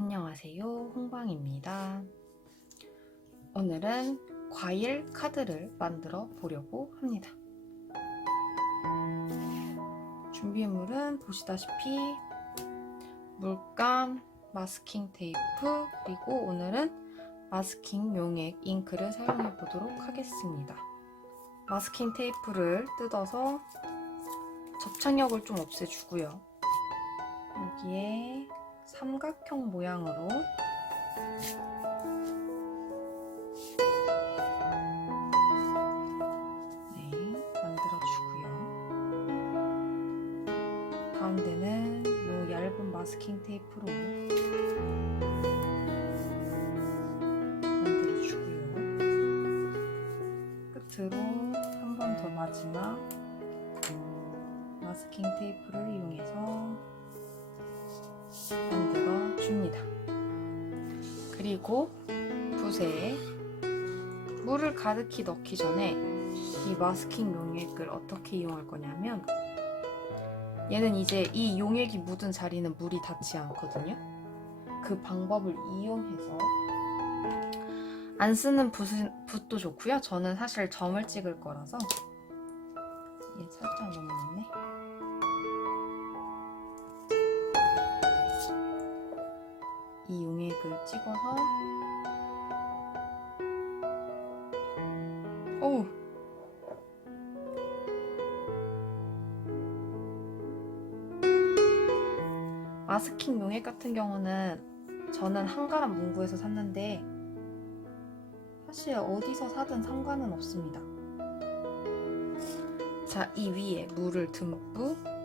안녕하세요. 홍방입니다. 오늘은 과일 카드를 만들어 보려고 합니다. 준비물은 보시다시피 물감, 마스킹 테이프, 그리고 오늘은 마스킹 용액 잉크를 사용해 보도록 하겠습니다. 마스킹 테이프를 뜯어서 접착력을 좀 없애주고요. 여기에 삼각형 모양으로 네, 만들어주고요. 가운데는 이 얇은 마스킹 테이프로 만들어주고요. 끝으로 한 번 더 마지막 마스킹 테이프를 이용해서 만들어 줍니다. 그리고 붓에 물을 가득히 넣기 전에 이 마스킹 용액을 어떻게 이용할 거냐면 얘는 이제 이 용액이 묻은 자리는 물이 닿지 않거든요. 그 방법을 이용해서 안 쓰는 붓은, 붓도 좋고요. 저는 사실 점을 찍을 거라서 얘 살짝 넣네. 이 용액을 찍어서 어우 마스킹 용액 같은 경우는 저는 한가람 문구에서 샀는데 사실 어디서 사든 상관은 없습니다. 자, 이 위에 물을 듬뿍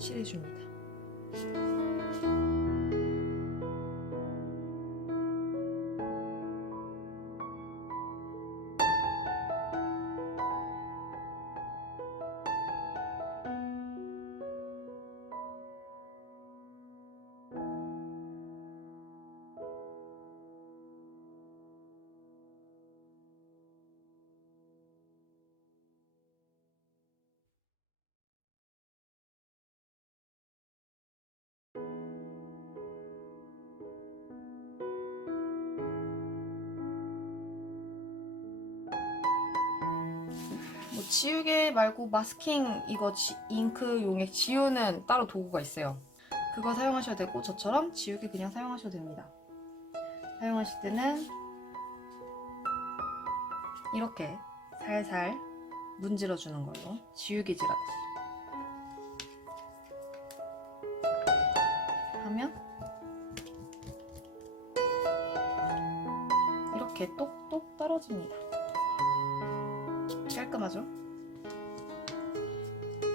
칠해줍니다. 지우개 말고 마스킹 이거 지- 잉크 용액 지우는 따로 도구가 있어요. 그거 사용하셔도 되고 저처럼 지우개 그냥 사용하셔도 됩니다. 사용하실 때는 이렇게 살살 문질러 주는 걸로 지우개 질 하듯이 하면 이렇게 똑똑 떨어집니다. 깔끔하죠?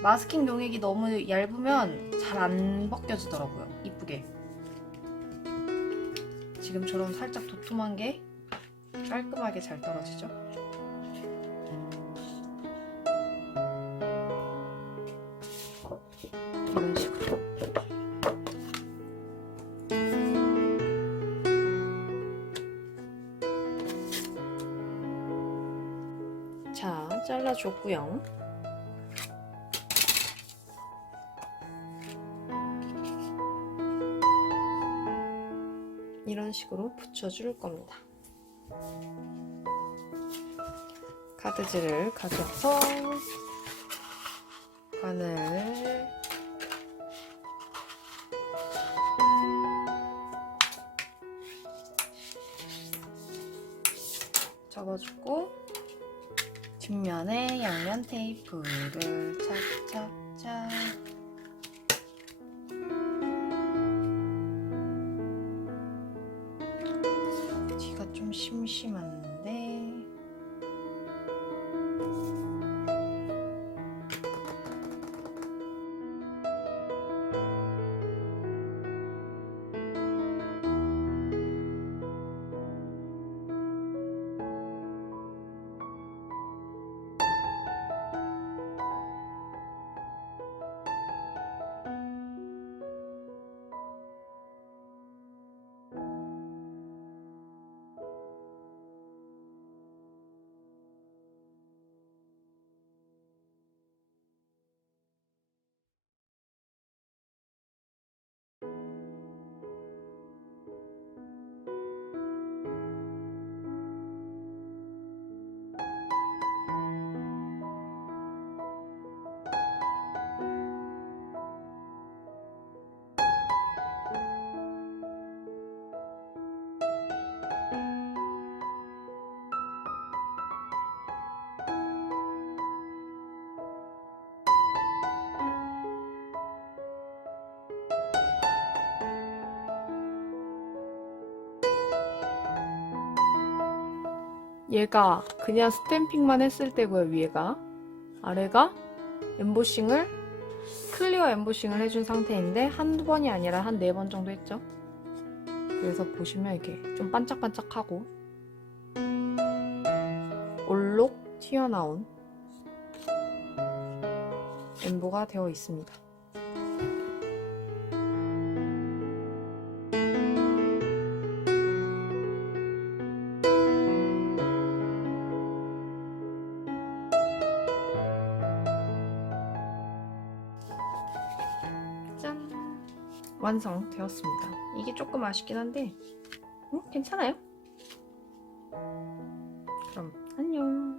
마스킹 용액이 너무 얇으면 잘 안 벗겨지더라고요. 이쁘게. 지금처럼 살짝 도톰한 게 깔끔하게 잘 떨어지죠? 이런 식으로. 자, 잘라줬고요. 식으로 붙여줄 겁니다. 카드지를 가져와서 관을 접어주고 뒷면에 양면 테이프를 착착착 심심한 얘가 그냥 스탬핑만 했을 때고요, 위에가. 아래가 엠보싱을 클리어 엠보싱을 해준 상태인데 한두 번이 아니라 한 네 번 정도 했죠. 그래서 보시면 이렇게 좀 반짝반짝하고 올록 튀어나온 엠보가 되어 있습니다. 완성되었습니다. 이게 조금 아쉽긴 한데, 음, 괜찮아요. 그럼 안녕.